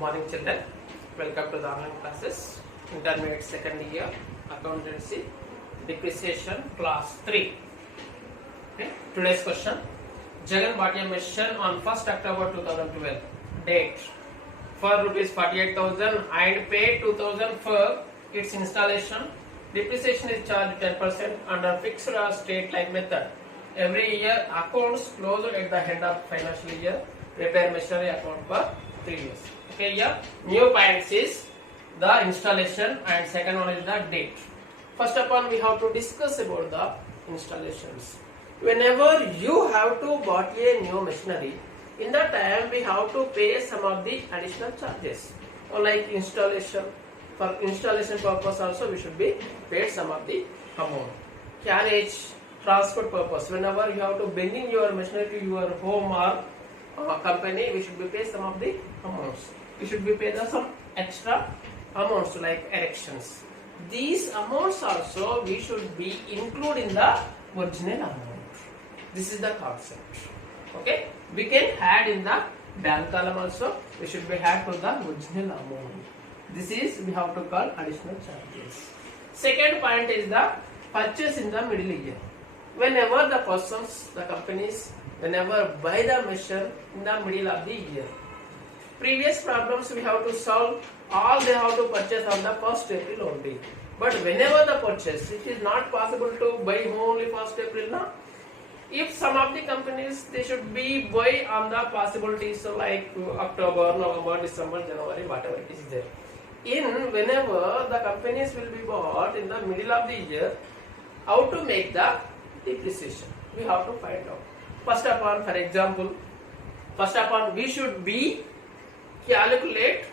morning, children. Welcome to the online classes. Intermediate second year accountancy depreciation class 3. Okay. Today's question: Jagan bought a machine on 1st October 2012. Date for rupees 48,000 and paid 2,000 for its installation. Depreciation is charged 10% under fixed or straight line method. Every year accounts closed at the end of financial year. Repair machinery account for 3 years. Okay, here new points is the installation and second one is the date. First of all, we have to discuss about the installations. Whenever you have to buy a new machinery, in that time we have to pay some of the additional charges, or like installation. For installation purpose also we should be paid some of the amount. Carriage, transport purpose. Whenever you have to bring in your machinery to your home or company, we should be paid some of the amounts. We should be paid some extra amounts like erections. These amounts also we should be include in the original amount. This is the concept. Okay, we can add in the bank column also. We should be add to the original amount. This is we have to call additional charges. Second point is the purchase in the middle year. Whenever the persons, the companies, whenever buy the machine in the middle of the year, previous problems we have to solve, all they have to purchase on the 1st April only. But whenever the purchase, it is not possible to buy only 1st April now. If some of the companies, they should be buy on the possibilities like October, November, December, January, whatever it is there. Whenever the companies will be bought in the middle of the year, how to make the depreciation? We have to find out. First of all, for example, we should be calculate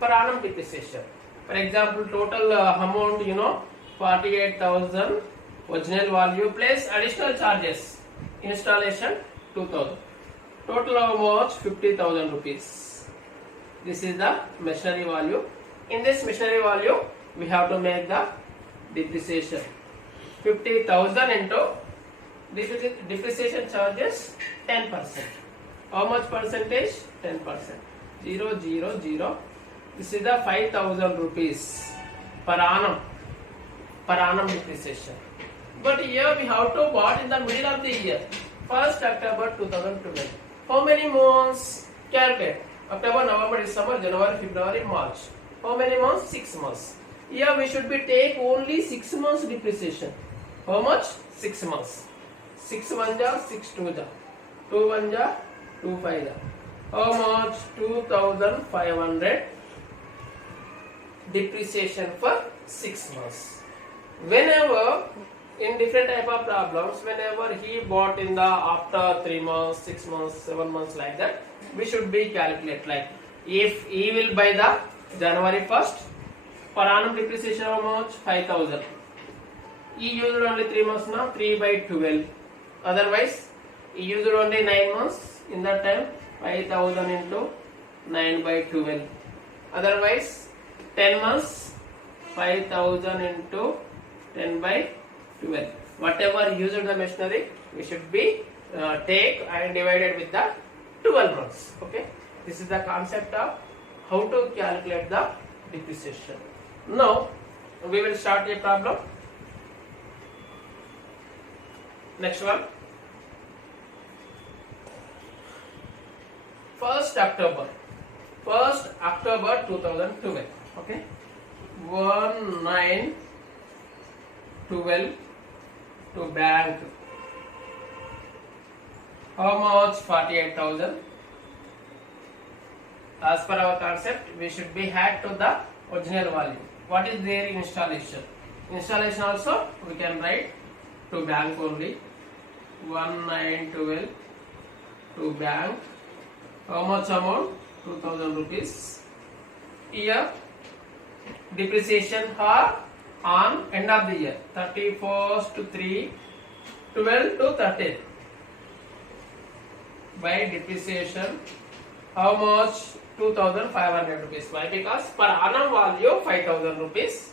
per annum depreciation. For example, total amount 48,000 original value plus additional charges. Installation 2,000. Total amount 50,000 rupees. This is the machinery value. In this machinery value, we have to make the depreciation. 50,000 into depreciation charges 10%. How much percentage? 10%. 0, 0, 0. This is the 5,000 rupees per annum depreciation. But here we have to bought in the middle of the year, 1st October 2012. How many months? Calculate. October, November, December, January, February, March. How many months? 6 months. Here we should be take only 6 months depreciation. How much? 6 months. 6 1 ja, 6 2 ja, 2 1 ja, 2 5 ja. How much? 2,500 depreciation for 6 months. Whenever in different type of problems, whenever he bought in the after 3 months, 6 months, 7 months like that, we should be calculate like if he will buy the January 1st, per annum depreciation how much? 5,000. He used only 3 months now, 3 by 12. Otherwise, he used only 9 months. In that time, 5,000 into 9 by 12. Otherwise, 10 months, 5,000 into 10 by 12. Whatever used the machinery, we should be take and divided with the 12 months. Okay. This is the concept of how to calculate the depreciation. Now, we will start a problem. Next one. 1st October 2012. Okay. 1/9/12 to bank. How much? 48,000. As per our concept, we should be add to the original value. What is their installation? Installation also we can write to bank only. 1/9/12 to bank. How much amount? 2,000 rupees. Here depreciation are on end of the year, 31st to 3, 12 to 13. By depreciation, how much? 2,500 rupees. Why? Because per annum value 5,000 rupees.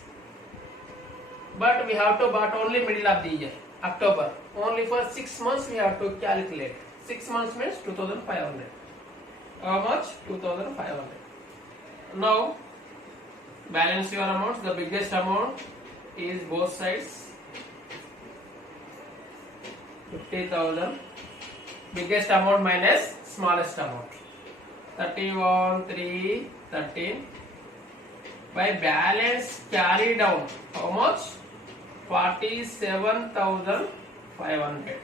But we have to bought only middle of the year, October. Only for 6 months we have to calculate. 6 months means 2,500. How much? 2,500. Now balance your amounts. The biggest amount is both sides 50,000. Biggest amount minus smallest amount 31, 3, 13 by balance carry down. How much? 47,500.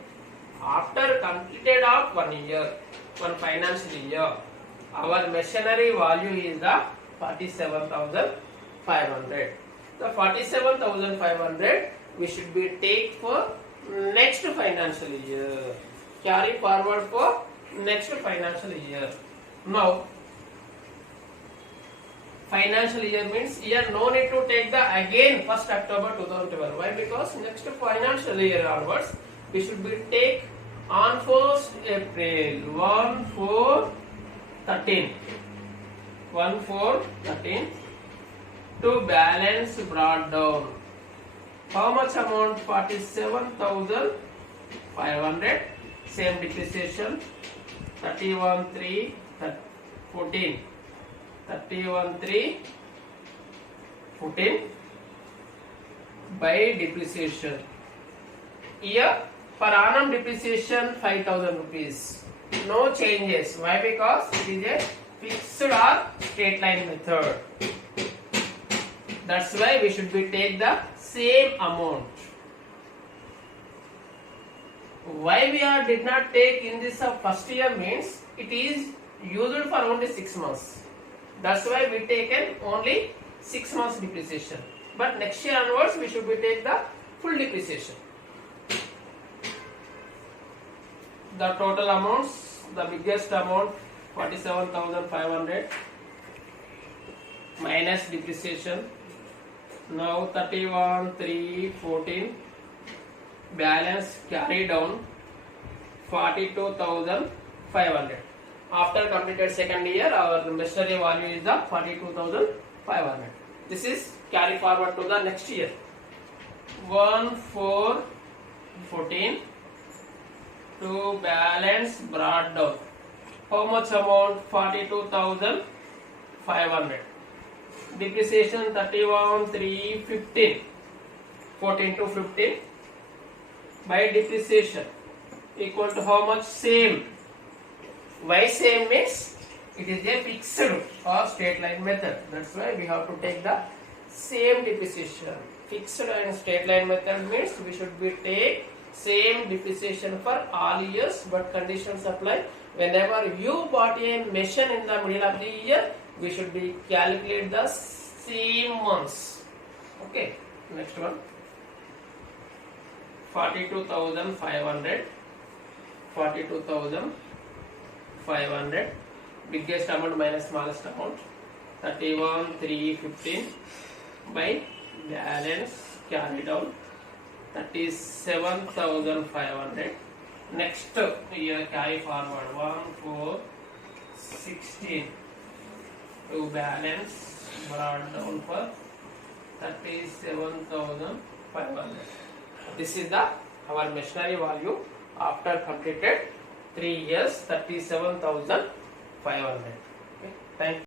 After completed of 1 year, 1 financial year, our machinery value is the 47,500. The 47,500 we should be take for next financial year. Carry forward for next financial year. Now, financial year means here no need to take the again 1st October 2012. Why? Because next financial year onwards we should be take on 1st April 1/4/13 1/4/13 to balance brought down. How much amount? 47,500. Same depreciation 31/3 14 31/3 14 by depreciation. Here per annum depreciation 5,000 rupees. No changes. Why? Because it is a fixed or straight line method. That's why we should be take the same amount. Why we did not take in this first year means it is used for only 6 months. That's why we taken only 6 months depreciation. But next year onwards we should be take the full depreciation. The total amounts, the biggest amount 47,500 minus depreciation. Now 31,314 balance carry down 42,500. After completed second year, our machinery value is the 42,500. This is carry forward to the next year. 1/4/14 to balance brought down. How much amount? 42,500. Depreciation 31,315. 14 to 15 by depreciation equal to how much? Same. Why same means it is a fixed or straight line method. That's why we have to take the same depreciation. Fixed and straight line method means we should be take same depreciation for all years, but conditions apply. Whenever you bought a machine in the middle of the year, we should be calculate the same months. Okay, next one. 42,500. 42,500. Biggest amount minus smallest amount. 31,315 by balance carry down 37,500. Next year carry forward 1/4/16 to balance brought down for 37,500. This is the our machinery value after completed 3 years 37,500. Okay, thank you.